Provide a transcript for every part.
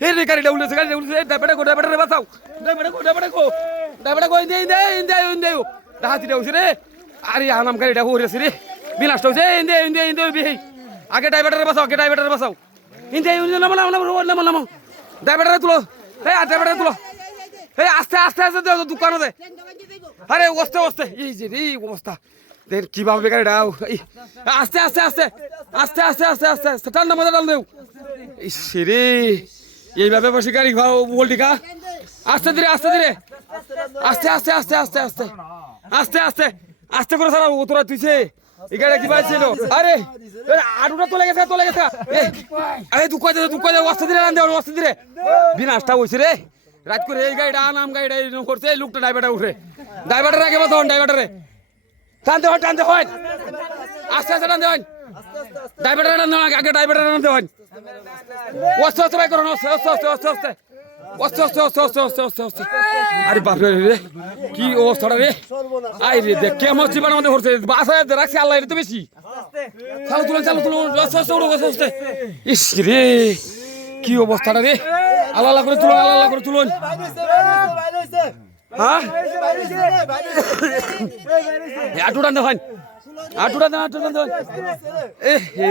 এই রে গাড়িটা উল্টেছে ড্রাইভারটা বাঁচাও ড্রাইভারটা কো ইন্দে হাতিটা উঠছে রে আরে আনাম গাড়িটা হরেছে রে বিনাশটা হচ্ছে ইন্দে বিহি আগে ড্রাইভারটা বাঁচাও ইন্দে নামো ড্রাইভারটা তুলো ড্রাইভারটা তুলো আস্তে দোকান দে আরে অস্তে এই যে রে অবস্থা দেখ কিভাবে গাড়িটা আস্তে ঠান্ডা মজা টান দেও রে এইভাবে বসে গাড়ি খাও বলটি খা আস্তে ধীরে আস্তে করে সারা তোরা তুইছে এই গাড়ি কি পাইছিল আরে আটুটা তোলে গেছে আরে দুঃখ অস্তে ধীরে বিনাশটা হয়েছে রে রাত করে এই গাড়িটা আনাম গাড়িটা এরকম করছে এই লোকটা ড্রাইভারটা উঠে ড্রাইভারটা আগে বসন ড্রাইভারটারে টানতে হয় আস্তে টানতে হয় ড্রাইভারটা টানতে হয় আগে ড্রাইভারটা টানতে হয় অস্তে ভাই করুন অস্তে আরে বাপরে রে কি অবস্থাটা রে আই রে দেখ কেমন জীবন আমাদের হচ্ছে বাসায় রাখছি আল্লাহ এটা তো বেশি চালু তুলুন অস্তে ইস রে কি অবস্থাটা রে আল্লাহ করে তুলুন হ্যাঁ আটু টানতে হয়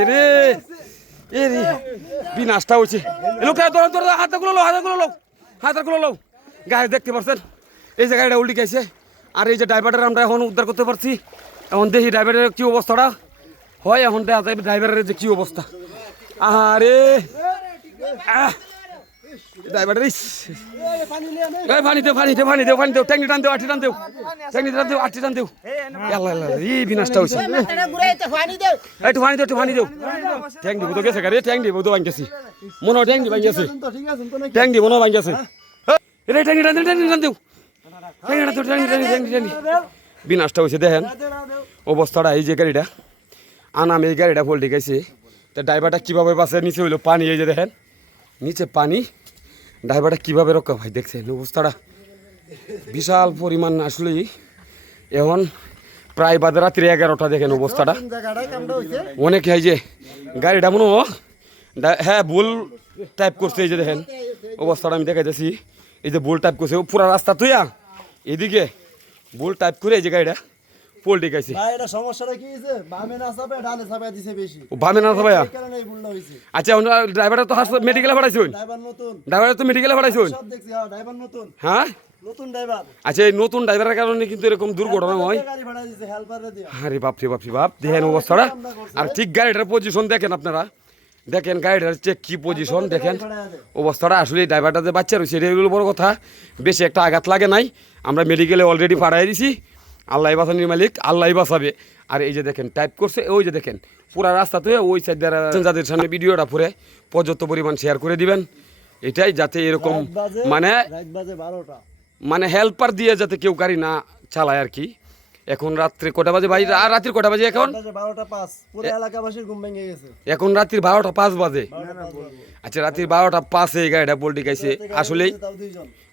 রে এ রে বিনাশটা হয়েছে লোকটা হাতগুলো লো গায়ে দেখতে পাচ্ছেন এই যে গাড়িটা উল্টি গেছে আর এই যে ড্রাইভারটা আমরা এখন উদ্ধার করতে পারছি এখন দেখি ড্রাইভারের কি অবস্থাটা হয় এখন ড্রাইভারের যে কি অবস্থা আরে ড্রাইভারের পানি দেও ট্যাঙ্কি টান দেও আটি টান দেও এই বিনাশটা হয়েছে একটু পানি দেও ট্যাঙ্কি বুধ গেছে গাড়ি ট্যাঙ্কি বুধ ভাঙতেছি মনে হয় ট্যাঙ্কি ভাঙতেছে ট্যাঙ্কি মনে হয় ভাঙতেছে ট্যাঙ্কি টান দেও বিনাশটা হয়েছে দেখেন অবস্থাটা এই যে গাড়িটা আনাম এই গাড়িটা পল্টি গেছে তা ড্রাইভারটা কীভাবে বাসে নিচে হইলো পানি এই যে দেখেন নিচে পানি ড্রাইভারটা কীভাবে রক্ষা ভাই দেখছেন অবস্থাটা বিশাল পরিমাণ আসলেই এখন প্রায় বাদে রাত্রি 11টা দেখেন অবস্থাটা অনেক এই যে গাড়িটা মনে হ্যাঁ ভুল টাইপ করছে এই যে দেখেন অবস্থাটা আমি দেখাইতেছি এই যে ভুল টাইপ করছে পুরা রাস্তা তুইয়া এদিকে ভুল টাইপ করে এই যে গাড়িটা পোল্টি গাইছে বামে না চাপে আচ্ছা ড্রাইভারটা তো মেডিকেলে পাঠাইছো ড্রাইভার তো মেডিকেলে পাঠাইছো হ্যাঁ আচ্ছা এই নতুন ড্রাইভারের কারণে কিন্তু এরকম দুর্ঘটনা হয় আরে বাপ দেখেন অবস্থাটা আর ঠিক গাড়িটার পজিশন দেখেন আপনারা দেখেন গাড়িটার চেক কি পজিশন দেখেন অবস্থাটা আসলে ড্রাইভারটা যে বাচ্চা রয়েছে এটা বড় কথা বেশি একটা আঘাত লাগে নাই আমরা মেডিকেলে অলরেডি পাঠাই দিছি আল্লাহ বাঁচানির মালিক আল্লাহ বাঁচাবে আর এই যে দেখেন টাইপ করছে ওই যে দেখেন পুরা রাস্তা তো ওই সাইড যাদের সামনে ভিডিওটা পুরে পর্যাপ্ত পরিমাণ শেয়ার করে দিবেন এটাই যাতে এরকম মানে হেল্পার দিয়ে যাতে কেউ গাড়ি না চালায় আর কি এখন রাত্রে কটা বাজে ভাই আর রাত্রি কটা বাজে এখন এখন রাত্রির 12টা 5 বাজে আচ্ছা রাত্রির 12টা 5 এই গাড়িটা পোল্টি খাইছে আসলেই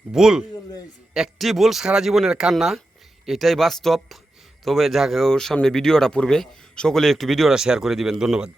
ভুল একটি ভুল সারা জীবনের কান্না এটাই বাস্তব তবে যাকে সামনে ভিডিওটা পড়বে সকলে একটু ভিডিওটা শেয়ার করে দিবেন ধন্যবাদ।